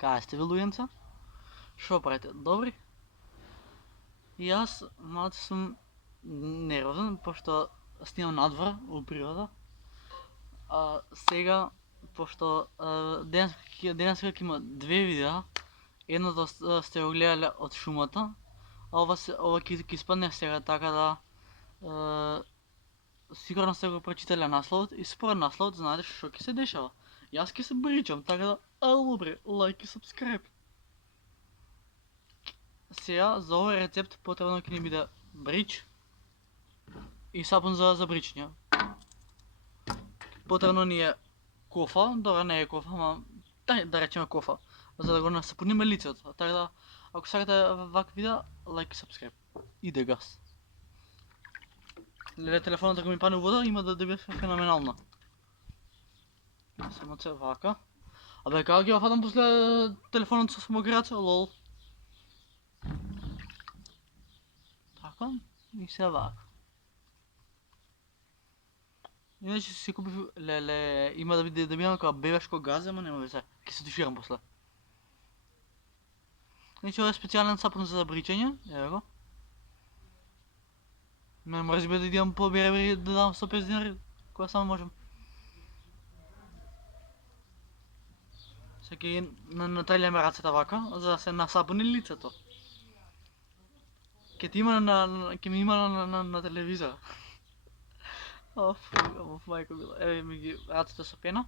Как сте ви, Луенца? Шо правите? Добри? И аз малко съм нервозен, пошто снимам надвор у природа. Сега, пошто денес има две видеа. Едното сте го гледали от шумата, а ова ќе спадне сега, така да сигурно сте го прочитали насловот и според насловот знаете што ќе се дешава. И аз ќе се бричам, така да ало бре, лайк и subscribe. Сега за овој рецепт потребно ќе ни биде брич и сапун за бричење. Потребно ни е кофа, добра не е кофа, ама да речеме кофа, за да го насапуниме лицето. Така да, ако сакате вакви видеа, лайк и subscribe. Иде газ. Леле, телефонот ако ми падне у вода, има да биде феноменално. Само це вака. Абе, како ги фатам после телефонот со самогрејач, лол. Така, и се вака. Иначе си купив, леле, има да бидам како бебешко газе, ама нема везе. Ке се туширам после. Иначе ова е специјален сапун за бричење, ево го. Ме мрзи бе да идам по Бербери да дам 150 динари, кога само можем. Сега ќе натрељаме рацете вака, за да се насапуни лицето. Ќе ми има на телевизор. Оф, мајко мила. Еве ми ги рацете со пена.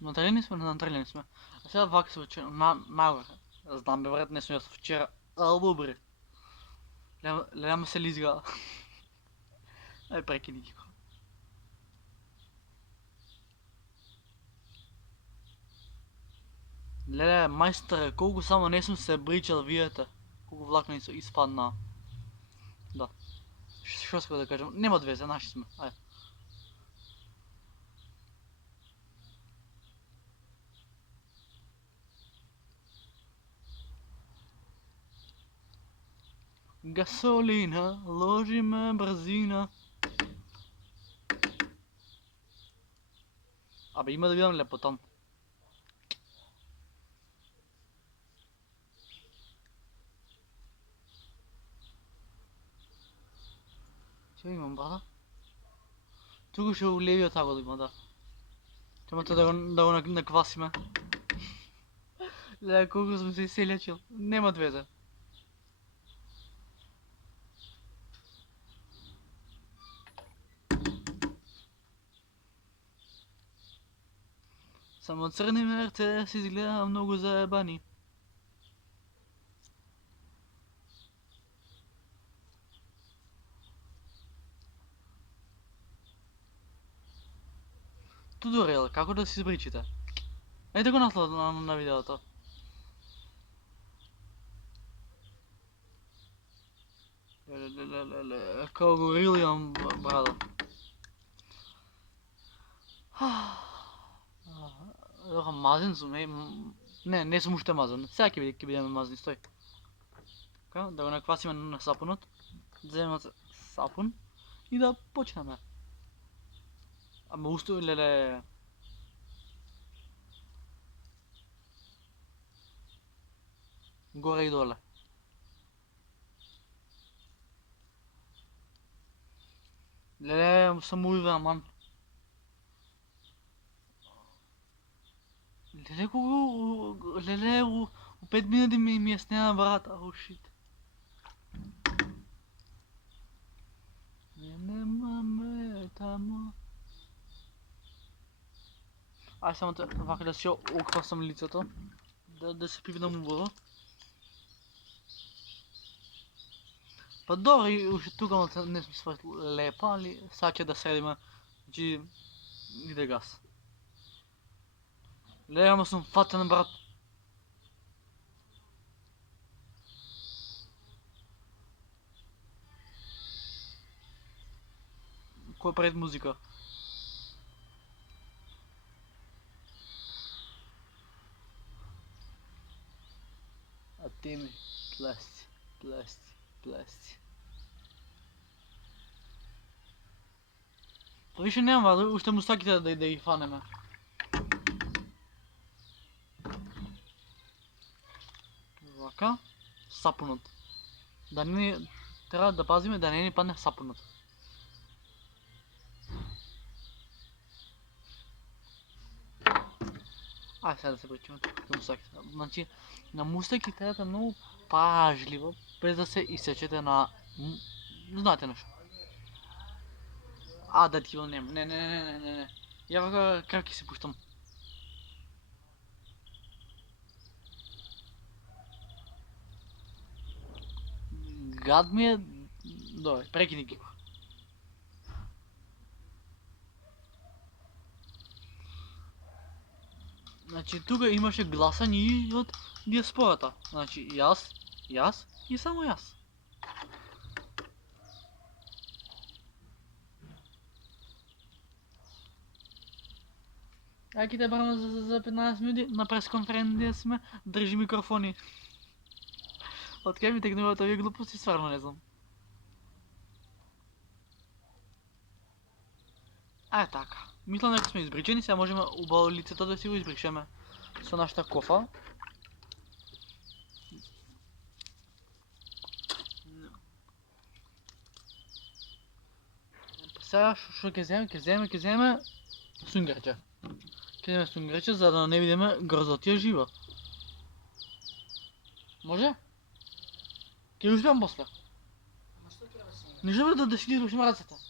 Натреljeni сме. А сега вака се вчера, нагоре. Знам бе брат, не сме јас вчера. Албо бре. Леляма се лизга. Ај прекини ги. Леле, мајсторе, колку само не сум се бричал, видете. Колку влакни се испадна. Да. Што сакам да кажам? Нема везе, наши сме. Ајде. Gasolina, ložime brzina. Абе, има да видам лепотан. Што имам, брата? Туку ще у левиот таго да има, да. Чемате да го наквасиме. Леле, колку сум се иселячил. Нема везе. Само црни Мерцедес изгледа многу заебани. Туторијал, како да се избричите. Ајде го наслов на видеото. Леле, како го рилјам, брада. Мазен сум, не сум уште мазен. Сега ќе бидеме мазни, стој. Така, да го наквасиме на сапунот. Земеме сапун и да почнеме. Ама усто, леле... Горе и доле. Леле, сам ујва, ман. Леле, у 5 минути ми е снема брат, ау шит. Нема ме тамо. Ај само вака да си оквасам лицето. Да се пипнам убаво. Па добро, и уште тука не сме свртли лепа, али сега ќе да седиме. Значи, иде газ. Леле, ама сум фатен, брат. Кој пред музика? А ти ми, тласти. плести. То više nema, още мустаките да ги фанеме. Вака. Сапунот. Да не... Трябва да пазиме да не ни падне сапунот. Ай, сега да се причиме тук към мустаките. Значи, на мустаки трябва да е много пажливо, без да се изсечете на... Знаете нещо. Да ти го нема. Не. Я вака кръки си пущам. Гад ми е... Добре, прекини ги. Значи тук имаше гласани от диаспората. Значи и аз и само аз. Айки те браме за 15 минути на пресконференция сме, държи микрофони. Откъде ми тръгнала тази глупости, свърно не знам. Така. Мисля, дека сме избричени, сега можем оба лицето да си го избришеме со нашата кофа. Сега што ќе земеме сунгерче. Ќе земеме сунгерче, за да не видиме грозотија жива. Може? Ќе успеам после. Не желам да си ги изрушим ръцете.